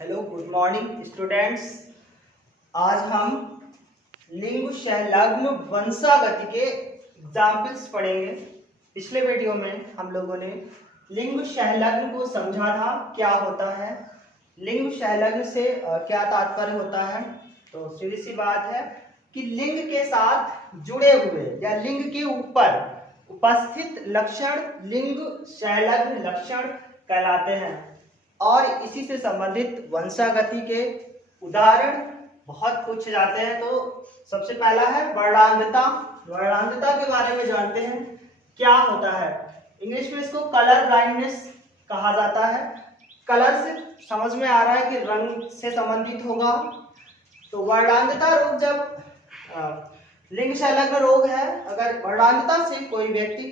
Hello good morning students. आज हम लिंग संलग्न वंशागति के एग्जाम्पल्स पढ़ेंगे। पिछले वीडियो में हम लोगों ने लिंग संलग्न को समझा था, क्या होता है, लिंग संलग्न से क्या तात्पर्य होता है। तो सीधी सी बात है कि लिंग के साथ जुड़े हुए या लिंग के ऊपर उपस्थित लक्षण लिंग संलग्न लक्षण कहलाते हैं। और इसी से संबंधित वंशागति के उदाहरण बहुत पूछे जाते हैं। तो सबसे पहला है वर्णांधता। वर्णांधता के बारे में जानते हैं, क्या होता है। इंग्लिश में इसको कलर ब्लाइंडनेस कहा जाता है। कलर से समझ में आ रहा है कि रंग से संबंधित होगा। तो वर्णांधता रोग जब लिंग संलग्न रोग है, अगर वर्णांधता से कोई व्यक्ति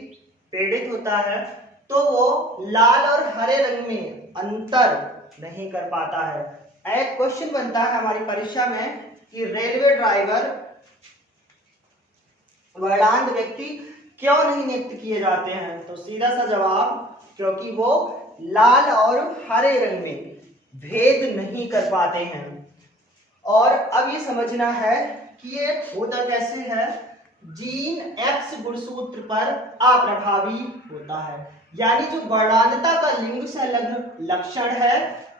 पीड़ित होता है तो वो लाल और हरे रंग में अंतर नहीं कर पाता है। एक क्वेश्चन बनता है हमारी परीक्षा में कि रेलवे ड्राइवर वर्णांध व्यक्ति क्यों नहीं नियुक्त किए जाते हैं। तो सीधा सा जवाब, क्योंकि वो लाल और हरे रंग में भेद नहीं कर पाते हैं। और अब ये समझना है कि ये होता कैसे है। जीन एक्स गुणसूत्र पर अप्रभावी होता है, यानी जो वर्णांधता का लिंग संलग्न लक्षण है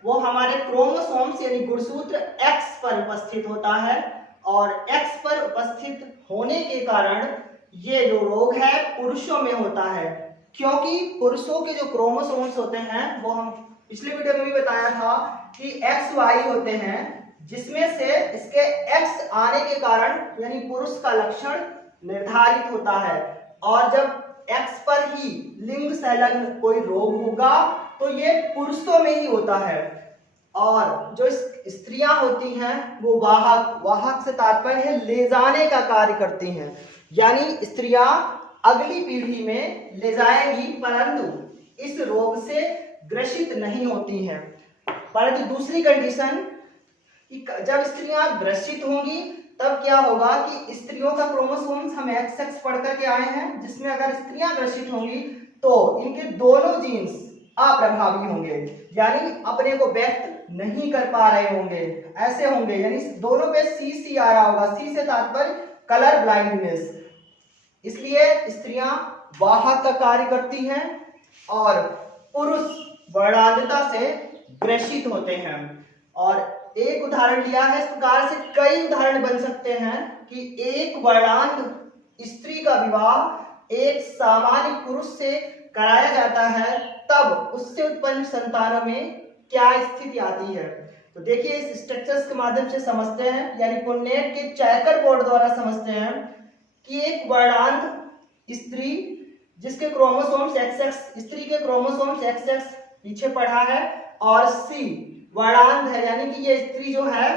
वो हमारे क्रोमोसोम्स यानी गुणसूत्र एक्स पर उपस्थित होता है। और एक्स पर उपस्थित होने के कारण ये जो रोग है पुरुषों में होता है, क्योंकि पुरुषों के जो क्रोमोसोम्स होते हैं वो हम पिछले वीडियो में भी बताया था कि एक्स वाई होते हैं, जिसमें से इसके एक्स आने के कारण यानी पुरुष का लक्षण निर्धारित होता है। और जब एक्स पर ही लिंग संलग्न कोई रोग होगा तो ये पुरुषों में ही होता है। और जो स्त्रियां होती हैं वो वाहक, वाहक से तात्पर्य है ले जाने का कार्य करती हैं, यानी स्त्रियां अगली पीढ़ी में ले जाएंगी, परंतु इस रोग से ग्रसित नहीं होती हैं। परंतु दूसरी कंडीशन कि जब स्त्रियां ग्रसित होंगी तब क्या होगा कि स्त्रियों का क्रोमोसोम्स हम XX पढ़ करके आए हैं, जिसमें अगर स्त्रियां ग्रसित होंगी तो इनके दोनों जीन्स अप्रभावी होंगे, यानी अपने को व्यक्त नहीं कर पा रहे होंगे, ऐसे होंगे, यानी दोनों पे सी आया होगा। सी से तात्पर्य कलर ब्लाइंडनेस। इसलिए स्त्रियां वाहक का कार्य करती हैं और पुरुष वर्णांधता से ग्रसित होते हैं। और एक उदाहरण लिया है, इस प्रकार से कई उदाहरण बन सकते हैं कि एक वर्णांध स्त्री का विवाह एक सामान्य पुरुष से कराया जाता है, तब उससे उत्पन्न संतानों में क्या स्थिति आती है। तो देखिए इस स्ट्रक्चर्स के माध्यम से समझते हैं, यानी पुन्नेट के चेकर बोर्ड द्वारा समझते हैं कि एक वर्णांध स्त्री जिसके क्रोमोसोम्स XX, स्त्री के क्रोमोसोम्स XX पीछे पढ़ा है और C वर्णांध है, यानी कि ये स्त्री जो है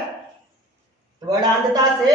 वर्णांधता से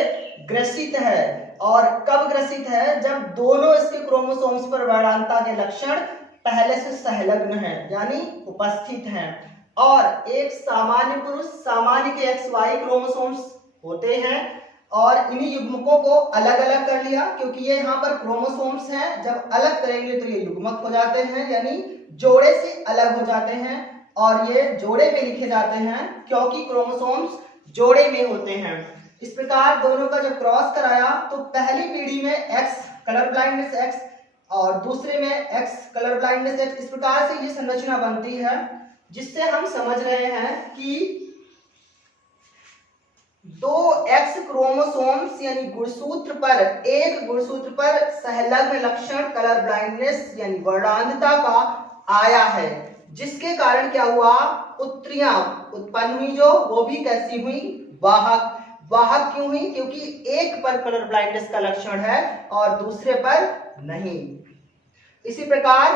ग्रसित है। और कब ग्रसित है, जब दोनों इसके क्रोमोसोम्स पर वर्णांधता के लक्षण पहले से संलग्न है, यानी उपस्थित हैं। और एक सामान्य पुरुष, सामान्य के XY क्रोमोसोम्स होते हैं और इन्हीं युग्मकों को अलग अलग कर लिया, क्योंकि ये यहाँ पर क्रोमोसोम्स हैं, जब अलग करेंगे तो ये युग्मक हो जाते हैं, यानी जोड़े से अलग हो जाते हैं। और ये जोड़े में लिखे जाते हैं क्योंकि क्रोमोसोम्स जोड़े में होते हैं। इस प्रकार दोनों का जब क्रॉस कराया तो पहली पीढ़ी में X कलर ब्लाइंडनेस X और दूसरे में X कलर ब्लाइंडनेस X। इस प्रकार से ये संरचना बनती है, जिससे हम समझ रहे हैं कि दो X क्रोमोसोम्स यानी गुणसूत्र पर, एक गुणसूत्र पर संलग्न लक्षण कलर ब्लाइंडनेस यानी वर्णांधता का आया है, जिसके कारण क्या हुआ, पुत्रियां उत्पन्न हुई, जो वो भी कैसी हुई, वाहक। वाहक क्यों हुई, क्योंकि एक पर कलर ब्लाइंडनेस का लक्षण है और दूसरे पर नहीं। इसी प्रकार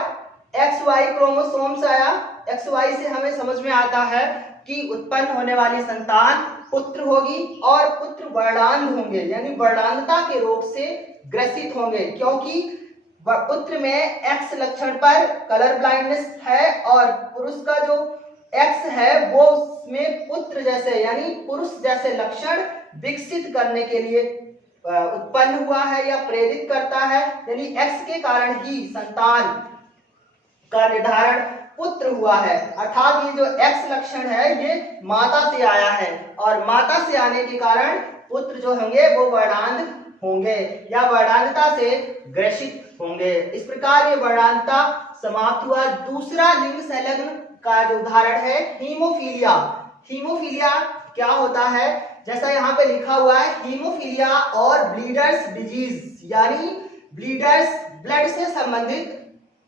XY क्रोमोसोम्स आया, XY से हमें समझ में आता है कि उत्पन्न होने वाली संतान पुत्र होगी और पुत्र वर्णांध होंगे, यानी वर्णांधता के रोग से ग्रसित होंगे, क्योंकि पुत्र में X लक्षण पर कलर ब्लाइंडनेस है और पुरुष का जो X है वो उसमें पुत्र जैसे यानी पुरुष जैसे लक्षण विकसित करने के लिए उत्पन्न हुआ है या प्रेरित करता है, यानी X के कारण ही संतान का निर्धारण पुत्र हुआ है, अर्थात ये जो एक्स लक्षण है ये माता से आया है और माता से आने के कारण पुत्र जो होंगे वो वर्णांध होंगे या वर्णांधता से ग्रसित होंगे। इस प्रकार ये वर्णांधता समाप्त हुआ। दूसरा लिंग संलग्न का जो उदाहरण है हीमोफीलिया। हीमोफीलिया क्या होता है, जैसा यहाँ पे लिखा हुआ है, हीमोफीलिया और ब्लीडर्स डिजीज, यानी ब्लीडर्स ब्लड से संबंधित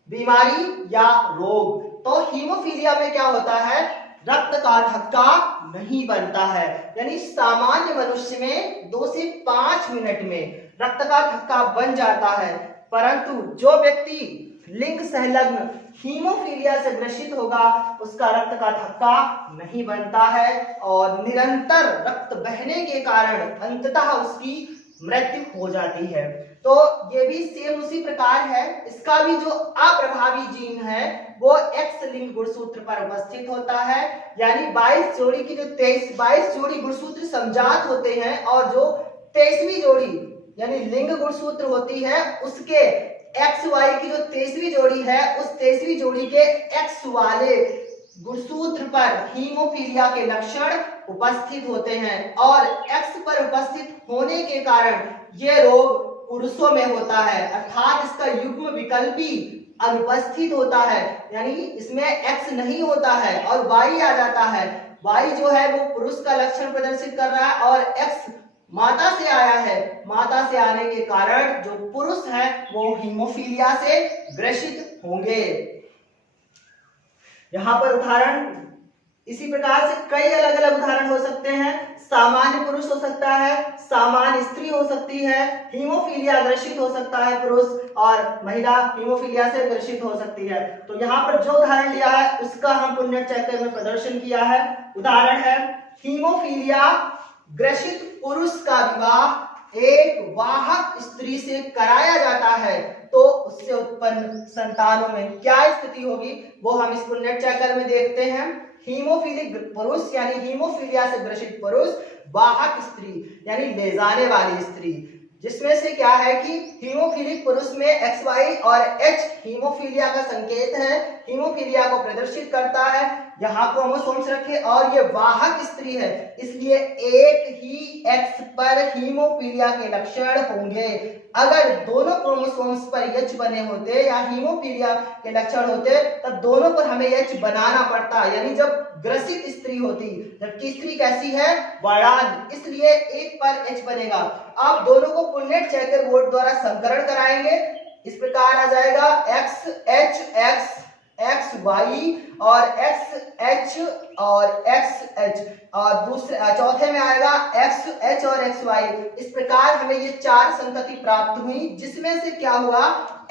बीमारी या रोग। तो हीमोफीलिया में क्या होता है, रक्त का थक्का नहीं बनता है, यानी सामान्य मनुष्य में 2 से 5 मिनट में रक्त का थक्का बन जाता है, परंतु जो व्यक्ति लिंग संलग्न हीमोफीलिया से ग्रसित होगा उसका रक्त का थक्का नहीं बनता है और निरंतर रक्त बहने के कारण अंततः उसकी मृत्यु हो जाती है। तो ये भी सेम उसी प्रकार है, इसका भी जो अप्रभावी जीन है वो एक्स लिंग गुणसूत्र पर उपस्थित होता है, यानी 22 जोड़ी की जो 22 जोड़ी गुणसूत्र समजात होते हैं और जो 23वीं जोड़ी यानी लिंग गुणसूत्र होती है उसके एक्स वाई की जो 23वीं जोड़ी है उस 23वीं जोड़ी के एक्स वाले गुणसूत्र पर हीमोफीलिया के लक्षण उपस्थित होते हैं और एक्स पर उपस्थित होने के कारण ये रोग पुरुषों में होता है, अर्थात इसका युग्म विकल्पी अनुपस्थित होता है, यानी इसमें एक्स नहीं होता है और वाई आ जाता है। वाई जो है वो पुरुष का लक्षण प्रदर्शित कर रहा है और एक्स माता से आया है, माता से आने के कारण जो पुरुष है वो हीमोफीलिया से ग्रसित होंगे। यहाँ पर उदाहरण इसी प्रकार से कई अलग अलग उदाहरण हो सकते हैं। सामान्य पुरुष हो सकता है, सामान्य स्त्री हो सकती है, हीमोफीलिया ग्रसित हो सकता है पुरुष और महिला हीमोफीलिया से ग्रसित हो सकती है। तो यहाँ पर जो उदाहरण लिया है उसका हम पुण्य चैप्टर में प्रदर्शन किया है। उदाहरण है हीमोफीलिया ग्रसित पुरुष का विवाह एक वाहक स्त्री से कराया जाता है तो उससे उत्पन्न संतानों में क्या स्थिति होगी वो हम इस पुण्य चैप्टर में देखते हैं। हीमोफीलिक पुरुष यानी हीमोफीलिया से ग्रसित पुरुष, वाहक स्त्री यानी ले जाने वाली स्त्री, जिसमें से क्या है कि हीमोफीलिक पुरुष में XY और H हीमोफीलिया का संकेत है, हीमोफीलिया को प्रदर्शित करता है, यहाँ क्रोमोसोम्स रखे और ये वाहक स्त्री है इसलिए एक ही X पर हीमोफीलिया के लक्षण होंगे। अगर दोनों क्रोमोसोम्स पर H बने होते या हीमोफीलिया के लक्षण होते तब दोनों पर हमें H बनाना पड़ता, यानी जब ग्रसित स्त्री होती, जबकि स्त्री कैसी है, वर्णांध, इसलिए एक पर H बनेगा। आप दोनों को पुन्नेट चेकर बोर्ड द्वारा संकरण कराएंगे, इस प्रकार आ जाएगा XH X Y और XH और XH और दूसरे चौथे में आएगा XH और XY। इस प्रकार हमें ये 4 संतति प्राप्त हुई, जिसमें से क्या हुआ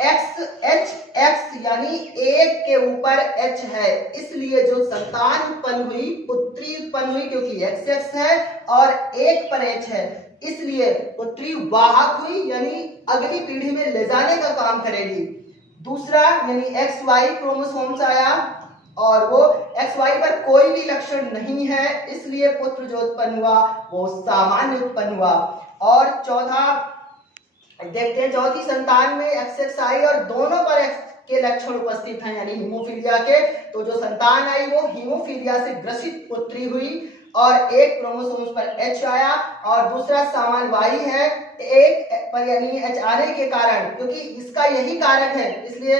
XH यानी एक के ऊपर H है, इसलिए जो संतान उत्पन्न हुई, पुत्री उत्पन्न हुई क्योंकि XX है और एक पर H है, इसलिए पुत्री वाहक हुई यानी अगली पीढ़ी में ले जाने का काम करेगी। दूसरा यानी XY क्रोमोसोम्स आया और वो XY पर कोई भी लक्षण नहीं है, इसलिए पुत्र जो उत्पन्न हुआ वो सामान्य उत्पन्न हुआ। और चौथा देखते हैं, चौथी संतान में XXI और दोनों पर X के लक्षण उपस्थित हैं यानी हीमोफीलिया के, तो जो संतान आई वो हीमोफीलिया से ग्रसित पुत्री हुई और एक क्रोमोसोम्स पर H आया और दूसरा सामान Y है, एक पर यानी H आने के कारण, क्योंकि इसका यही कारण है इसलिए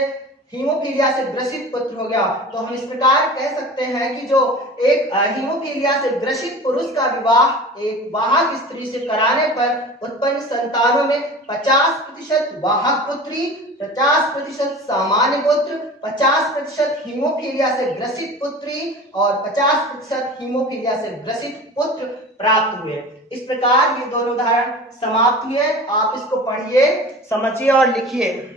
हीमोफीलिया से ग्रसित पुत्र हो गया। तो हम इस प्रकार कह सकते हैं कि जो एक हीमोफीलिया से ग्रसित पुरुष का विवाह एक वाहक स्त्री से कराने पर उत्पन्न संतानों में 50% वाहक पुत्री, 50% सामान्य पुत्र, 50% हीमोफीलिया से ग्रसित पुत्री और 50% हीमोफीलिया से ग्रसित पुत्र प्राप्त हुए। इस प्रकार ये दोनों उदाहरण समाप्त हुए। आप इसको पढ़िए, समझिए और लिखिए।